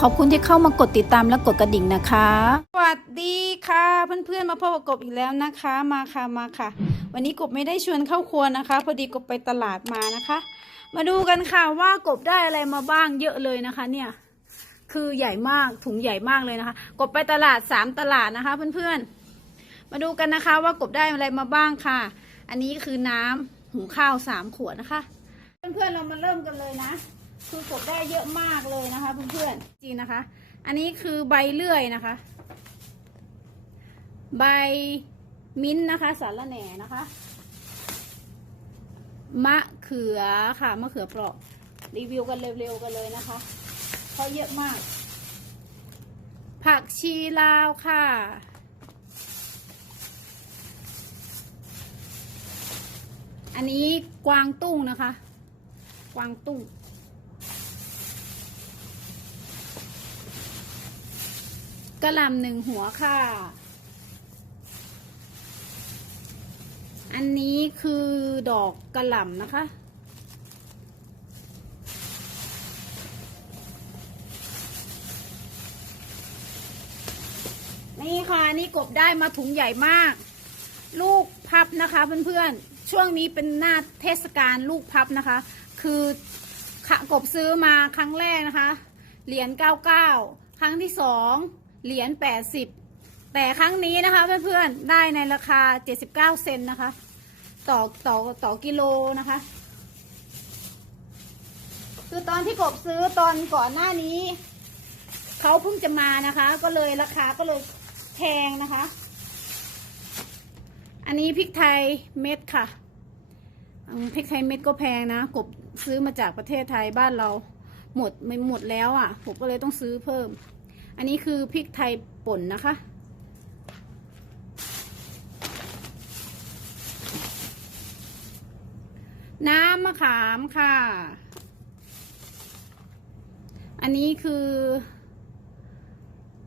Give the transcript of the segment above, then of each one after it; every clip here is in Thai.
ขอบคุณที่เข้ามากดติดตามและกดกระดิ่งนะคะ สวัสดีค่ะ เพื่อนๆมาพบกับกบอีกแล้วนะคะ มาค่ะมาค่ะ วันนี้กบไม่ได้ชวนเข้าครัวนะคะ พอดีกบไปตลาดมานะคะ มาดูกันค่ะว่ากบได้อะไรมาบ้างเยอะเลยนะคะ เนี่ย คือใหญ่มากถุงใหญ่มากเลยนะคะ กบไปตลาดสามตลาดนะคะ เพื่อนๆ มาดูกันนะคะว่ากบได้อะไรมาบ้างค่ะ อันนี้คือน้ำหุงข้าวสามขวดนะคะ เพื่อนๆเรามาเริ่มกันเลยนะ คือกบได้เยอะมากเลยนะคะเพื่อนๆจริงนะคะ อันนี้คือใบเลื่อยนะคะ ใบมิ้นนะคะ สารแหน่นะคะ มะเขือค่ะมะเขือเปราะรีวิวกันเร็วๆกันเลยนะคะเพราะเยอะมาก ผักชีลาวค่ะ อันนี้กวางตุ้งนะคะ กวางตุ้ง กระหล่ำหนึ่งหัวค่ะ อันนี้คือดอกกระหล่ำนะคะ นี่ค่ะนี่กบได้มาถุงใหญ่มาก ลูกพับนะคะเพื่อนๆ ช่วงนี้เป็นหน้าเทศกาลลูกพับนะคะ คือขะกบซื้อมาครั้งแรกนะคะ เหรียญ99ครั้งที่สอง เหรียญ80แต่ครั้งนี้นะคะเพื่อนๆได้ในราคา79เซนนะคะ ต่อต่อต่อกิโลนะคะ คือตอนที่กบซื้อตอนก่อนหน้านี้เขาเพิ่งจะมานะคะ ก็เลยราคาก็เลยแพงนะคะ อันนี้พริกไทยเม็ดค่ะพริกไทยเม็ดก็แพงนะ กบซื้อมาจากประเทศไทยบ้านเราหมดไม่หมดแล้วอะ ผมก็เลยต้องซื้อเพิ่ม อันนี้คือพริกไทยป่นนะคะ น้ำมะขามค่ะ อันนี้คือ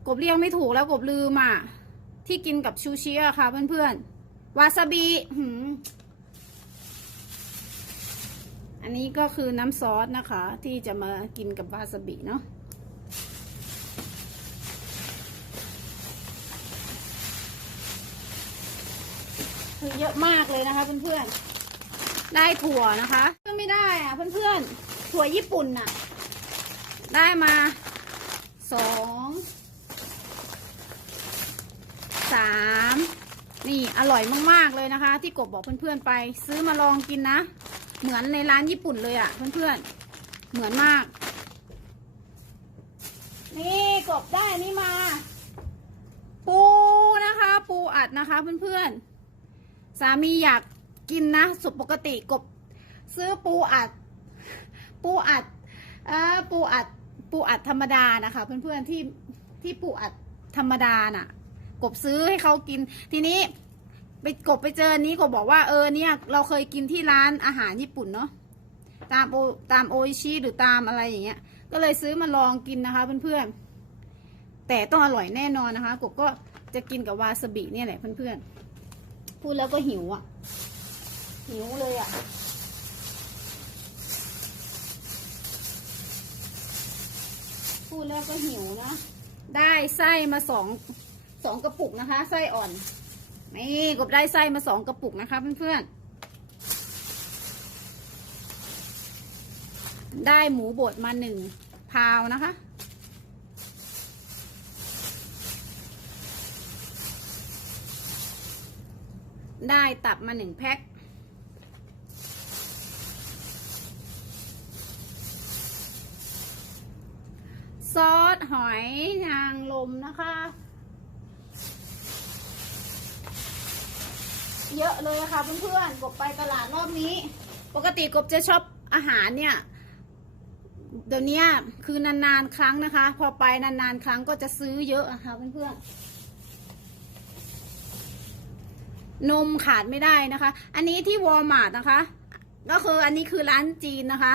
กบเรียกไม่ถูกแล้วกบลืมอะ ที่กินกับชูชิอะค่ะเพื่อนๆ วาซาบิอันนี้ก็คือน้ำซอสนะคะ ที่จะมากินกับวาซาบิเนาะ คือเยอะมากเลยนะคะเพื่อนๆ ได้ถั่วนะคะก็ไม่ได้อะเพื่อนๆ ถั่วญี่ปุ่นน่ะ ได้มาสองสามนี่อร่อยมากๆเลยนะคะ ที่กบบอกเพื่อนๆไป ซื้อมาลองกินนะ เหมือนในร้านญี่ปุ่นเลยอะ่ะเพื่อนๆ เหมือนมาก นี่กบได้อันนี่มา ปูนะคะ ปูอัดนะคะเพื่อนๆ สามีอยากกินนะ สุดปกติกบ ซื้อปูอัด ปูอัดเออปูอัด ปูอัดธรรมดานะคะ เพื่อนๆที่ที่ปูอัดธรรมดาน่ะ กบซื้อให้เขากิน ทีนี้ไปกบไปเจอนี้กบบอกว่าเออเนี่ย เราเคยกินที่ร้านอาหารญี่ปุ่นเนาะตามโอตามโอชิหรือตามอะไรอย่างเงี้ย ก็เลยซื้อมาลองกินนะคะเพื่อนๆแต่ต้องอร่อยแน่นอนนะคะ กบก็จะกินกับวาซาบิเนี่ยแหละเพื่อนๆ พูดแล้วก็หิวอะ หิวเลยอะ พูดแล้วก็หิวนะ ได้ไส้มาสองสองกระปุกนะคะ ไส้อ่อน นี่กบได้ไส้มาสองกระปุกนะคะเพื่อนๆ ได้หมูบดมาหนึ่งพาวนะคะ ได้ตับมาหนึ่งแพ็ค ซอสหอยนางรมนะคะ เยอะเลยค่ะเพื่อนๆ กบไปตลาดรอบนี้ ปกติกบจะชอบอาหารเนี่ย เดี๋ยวนี้คือนานๆครั้งนะคะ พอไปนานๆครั้งก็จะซื้อเยอะอะค่ะเพื่อนๆ นมขาดไม่ได้นะคะ อันนี้ที่วอลมาร์ทนะคะ ก็คืออันนี้คือร้านจีนนะคะ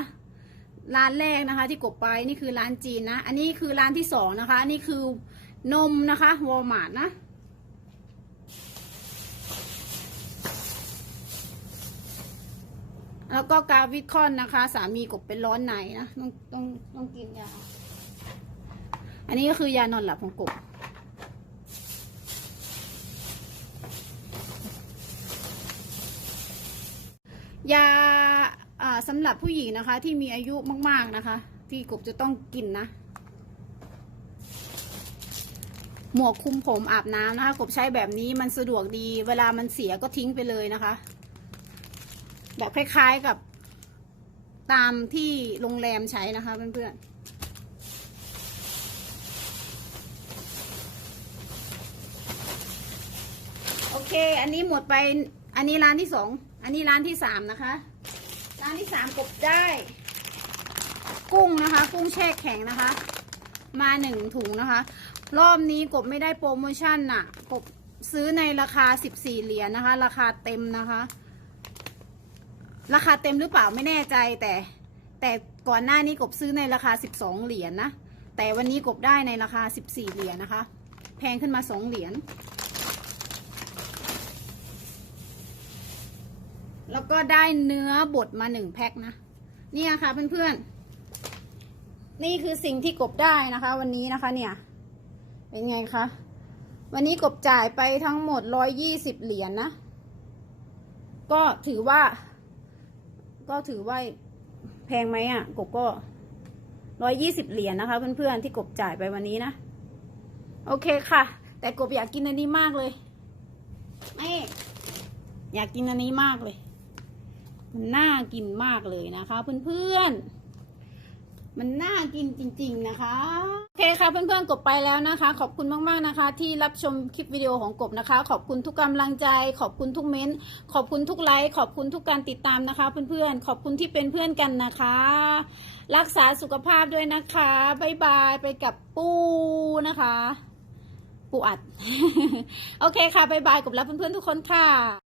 ร้านแรกนะคะ ที่กบไปนี่คือร้านจีนนะ อันนี้คือร้านที่สองนะคะ อันนี้คือนมนะคะวอลมาร์ทนะแล้วก็กาวิคอนนะคะ สามีกบเป็นร้อนในนะต้องต้องต้องกินยา อันนี้ก็คือยานอนหลับของกบ ยาสำหรับผู้หญิงนะคะ ที่มีอายุมาก ๆนะคะ ที่กบจะต้องกินนะ หมวกคุมผมอาบน้ำนะคะ กบใช้แบบนี้มันสะดวกดี เวลามันเสียก็ทิ้งไปเลยนะคะ แบบคล้ายๆกับตามที่โรงแรมใช้นะคะเพื่อนๆโอเค อันนี้หมดไป อันนี้ร้านที่สอง อันนี้ร้านที่สามนะคะ ร้านที่สามกบได้ กุ้งนะคะ กุ้งแช่แข็งนะคะ มาหนึ่งถุงนะคะ รอบนี้กบไม่ได้โปรโมชั่นน่ะ กบซื้อในราคา14เหรียญนะคะ ราคาเต็มนะคะ ราคาเต็มหรือเปล่าไม่แน่ใจแต่ แต่ก่อนหน้านี้กบซื้อในราคา12เหรียญนะแต่วันนี้กบได้ในราคา14เหรียญนะคะ แพงขึ้นมา2เหรียญ แล้วก็ได้เนื้อบดมาหนึ่งแพ็คนะนี่นะคะเพื่อนๆ นี่คือสิ่งที่กบได้นะคะ วันนี้นะคะเนี่ย เป็นไงคะ วันนี้กบจ่ายไปทั้งหมดร้อยยี่สิบเหรียญนนะ ก็ถือว่า ก็ถือว่าแพงไหมอะ กบก็ร้อยยี่สิบเหรียญนะคะ เพื่อนๆ ที่กบจ่ายไปวันนี้นะ โอเคค่ะ แต่กบอยากกินอันนี้มากเลยไม่อยากกินอันนี้มากเลย มันน่ากินมากเลยนะคะเพื่อนๆ มันน่ากินจริง ๆนะคะ โอเคค่ะเพื่อนๆ กบไปแล้วนะคะ ขอบคุณมากๆนะคะ ที่รับชมคลิปวิดีโอของกบนะคะ ขอบคุณทุกกำลังใจ ขอบคุณทุกเม้นต์ขอบคุณทุกไลค์ ขอบคุณทุกการติดตามนะคะ เพื่อนๆ ขอบคุณที่เป็นเพื่อนกันนะคะ รักษาสุขภาพด้วยนะคะบ๊ายบายไปกับปูนะคะปูอัด โอเคค่ะบ๊ายบายกบแล้วเพื่อนๆทุกคนค่ะ